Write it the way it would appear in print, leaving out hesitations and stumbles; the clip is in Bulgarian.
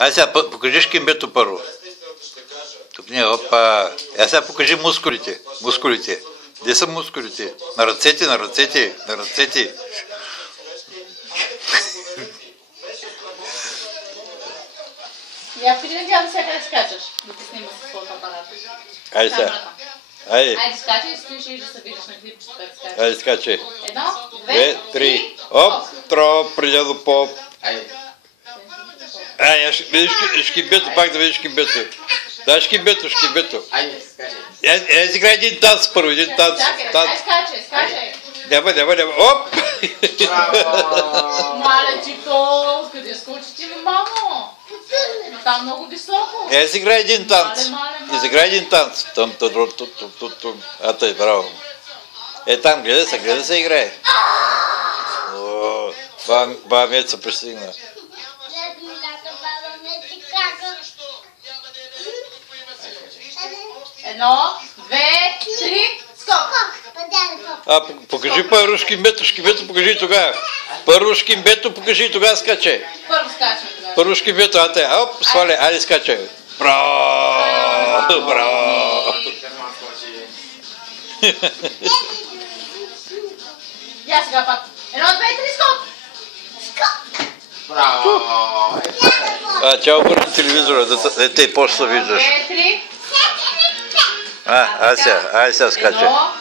Ай сега покажи шкембето първо. Тук не, опа. Сега покажи мускулите. Мускулите. Где са мускулите? На ръцете, на ръцете, на ръцете. Я преди да сега да скачаш, да те снима с фотоапарата. Айде сега. Айде. Айде скачай и стоиш да се видиш на клипчето, как скачаш. Айде скачай. Едно, Две, три. Оп, тро, предело поп. Ай, видиш шкембето, пак да видиш шкембето. Да, шкембето, шкембето. Айде, скачай. Изиграй един танц първо, един танц. Айде скачай, скачай. Няма. Оп! Маля ти то, къде скочи ти, мамо? Там много високо. Изиграй един танц. Изиграй един танц. А тъй, браво. Там, гледа се играе. Баба Меца пристигна. Едно, две, три, скок! Покажи първо шкембето, покажи тогава. Първо шкембето, покажи и тогава скачай. Първо скачаме тогава. Първо шкембето, оп, сваля, айде скачай. Браво! Браво! Я сега пак. Едно, две, три, скок! Скок! Браво! Тя обърна телевизора, да те после виждаш. Две, три. Ай сега скачай. Едно,